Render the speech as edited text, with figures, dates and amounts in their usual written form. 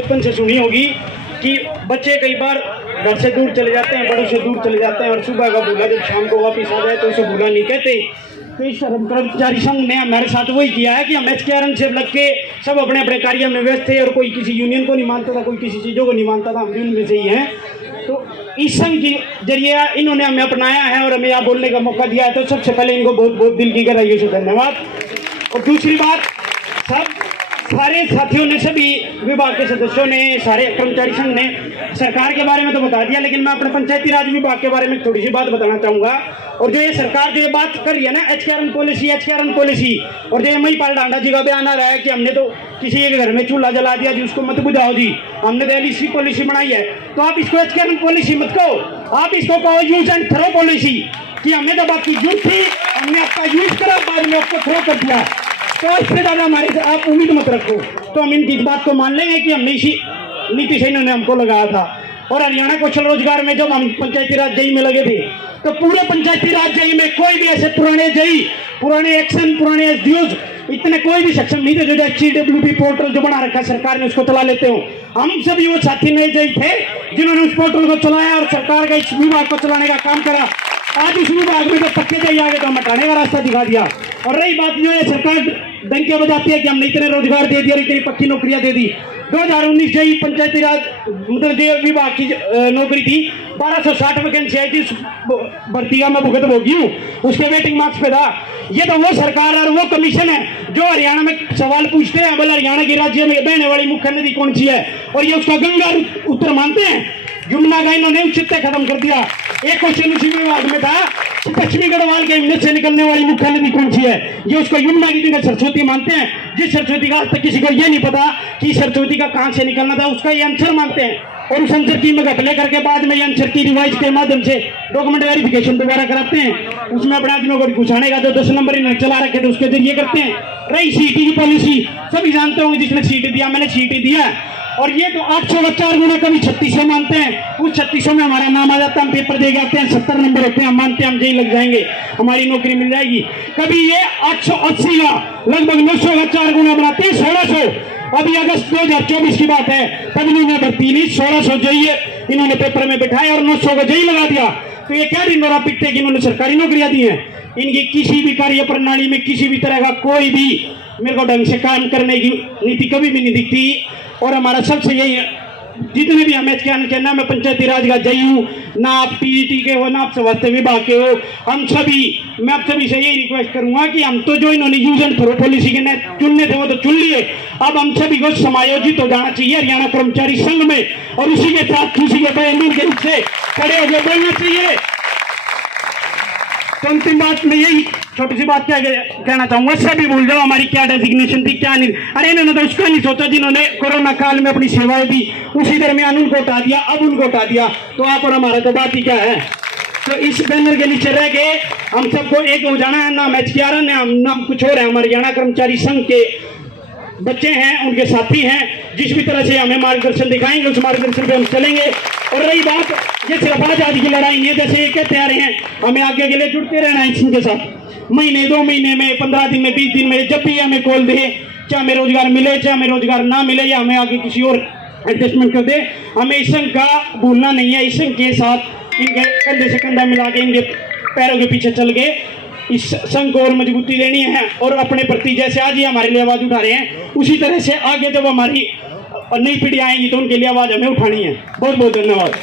बचपन से सुनी होगी कि बच्चे कई बार घर से दूर चले जाते हैं, बड़ों से दूर चले जाते हैं और सुबह का भूला जब शाम को वापस आ जाए तो उसे भूला नहीं कहते। तो इस कर्मचारी संघ ने हमारे साथ वही किया है कि हम एचकेआरएन से लग के सब अपने अपने कार्य में व्यस्त थे और कोई किसी यूनियन को नहीं मानता था, कोई किसी चीज़ों को नहीं मानता था, हम भी उनमें से ही हैं। तो इस संघ के जरिए इन्होंने हमें अपनाया है और हमें यहाँ बोलने का मौका दिया है, तो सबसे पहले इनको बहुत बहुत दिल की गहराइयों से धन्यवाद। और दूसरी बात, सारे साथियों ने, सभी विभाग के सदस्यों ने, सारे कर्मचारी संघ ने सरकार के बारे में तो बता दिया, लेकिन मैं अपने पंचायती राज विभाग के बारे में थोड़ी सी बात बताना चाहूँगा। और जो ये सरकार जो ये बात कर रही है ना, एचकेआरएन पॉलिसी, और जो महिपाल डांडा जी का बयान आ रहा है कि हमने तो किसी एक घर में चूल्हा जला दिया जी, उसको मत बुझाओ जी, हमने तो एलईसी पॉलिसी बनाई है। तो आप इसको एचकेआरएन पॉलिसी मत कहो, आप इसको कहो यूज एंड थ्रो पॉलिसी, कि हमने तो बात की यूज थी, हमने आपका यूज करा, बाद में आपको थ्रो कर दिया। तो इससे ज़्यादा हमारे से आप उम्मीद मत रखो। तो हम इनकी इस बात को मान लेंगे कि हमने इसी नीति से इन्होंने हमको लगाया था। और हरियाणा कौशल रोजगार में जब हम पंचायती राज जेई में लगे थे, तो पूरे पंचायती राज जेई में कोई भी ऐसे पुराने जेई, पुराने एक्शन, पुराने एसडीओज, इतने कोई भी सक्षम नहीं थे जो CWP पोर्टल जो बना रखा सरकार ने उसको चला लेते हो। हम सभी वो साथी नए जेई थे जिन्होंने उस पोर्टल को चलाया और सरकार का इस विभाग को चलाने का काम करा। आज इस विभाग में जो पक्के जेई आ गए तो हम हटाने का रास्ता दिखा दिया। और रही बात जो है, सरकार डंके बजाती है कि हमने इतने रोजगार दे दिया, इतनी पक्की नौकरियां दे दी। 2019 जेई पंचायती राज मतलब जो विभाग की नौकरी थी, 1260 वैकेंसी आई थी, भर्ती का मैं भुगत भोगी हूँ, उसके वेटिंग मार्क्स पे था। ये तो वो सरकार और वो कमीशन है जो हरियाणा में सवाल पूछते हैं, बोले हरियाणा के राज्य में बहने वाली मुख्य नदी कौन सी है, और ये उसका गंगा उत्तर मानते हैं। यमुना का इन्होंने उचित खत्म कर दिया। एक क्वेश्चन उसी विभाग में था, पश्चिमी गढ़वाल के हिमनद से निकलने वाली मुख्य नदी कौन सी है, ये उसको यमुना की जगह सरस्वती मानते हैं। जिस सरस्वती का आज तक किसी को ये नहीं पता कि सरस्वती का कहां से निकलना था, उसका ये आंसर मानते हैं। और उस आंसर की मैं घपले करके बाद में ये आंसर की रिवाइज के माध्यम से डॉक्यूमेंट वेरिफिकेशन दोबारा कराते हैं, उसमें अपने आदमियों को घुसाने का जो 10 नंबर इन्होंने चला रखे थे उसके जरिए करते हैं। रही सीटी की पॉलिसी, सभी जानते होंगे जिसने सीटी दिया, मैंने सीटी दिया, और ये तो 800 का 4 गुना, कभी 3600 मानते हैं। उस 3600 में हमारा नाम आ जाता है, हम पेपर दे के आते हैं, 70 नंबर होते हैं, हम मानते हैं हम जेई लग जाएंगे, हमारी नौकरी मिल जाएगी। कभी ये 880 का लगभग 900 का 4 गुना बनाते हैं, 1600। अभी अगस्त 2024 की बात है, तब इन्होंने भर्ती ली, 1600 जेई इन्होंने पेपर में बैठाया और 900 का जेई लगा दिया। तो ये क्या दिन भरा पिटते कि इन्होंने सरकारी नौकरियां दी हैं। इनकी किसी भी कार्य प्रणाली में किसी भी तरह का कोई भी मेरे को ढंग से काम करने की नीति कभी भी नहीं दिखती। और हमारा सबसे यही है, जितने भी हमें के ना मैं पंचायती राज का जेई हूँ, ना आप टीईटी के हो, ना आप स्वास्थ्य विभाग के हो, हम सभी, मैं आप सभी से यही रिक्वेस्ट करूंगा कि हम तो जो इन्होंने यूज एंड थ्रो पॉलिसी के चुनने थे वो तो चुन लिए, अब हम सभी को समायोजित हो जाना चाहिए हरियाणा कर्मचारी संघ में, और उसी के साथ उसी के बयान के रूप से खड़े होकर बोलना चाहिए। तो अंतिम बात में यही छोटी सी बात क्या कहना चाहूंगा, सभी भूल जाओ हमारी क्या डेजिग्नेशन थी, क्या नहीं। अरे इन्होंने तो उसका नहीं सोचा जिन्होंने कोरोना काल में अपनी सेवाएं दी, उसी दरमियान उनको हटा दिया, अब उनको हटा दिया, तो आप और हमारा तो बात ही क्या है। तो इस बैनर के नीचे रह के हम सबको एक हो जाना है, नाम एचकेआरएन है, नाम कुछ और है, हमारे हरियाणा कर्मचारी संघ के बच्चे हैं, उनके साथी हैं, जिस भी तरह से हमें मार्गदर्शन दिखाएंगे उस मार्गदर्शन पे हम चलेंगे। और रही बात, ये सिर्फ आजादी की लड़ाई नहीं है, जैसे ये कहते आ रहे हैं, हमें आगे के लिए जुड़ते रहना है इनके साथ, महीने 2 महीने में, 15 दिन में, 20 दिन में, जब भी हमें कॉल दे, चाहे हमें रोजगार मिले, चाहे हमें रोजगार ना मिले, या हमें आगे किसी और एडजस्टमेंट कर दे, हमें इस संघ का भूलना नहीं है। इस संघ के साथ इनके कंधे से कंधा मिला के, इनके पैरों के पीछे चल के इस संघ को और मजबूती देनी है, और अपने प्रति जैसे आज ही हमारे लिए आवाज उठा रहे हैं, उसी तरह से आगे जब हमारी नई पीढ़ी आएंगी तो उनके लिए आवाज हमें उठानी है। बहुत बहुत धन्यवाद।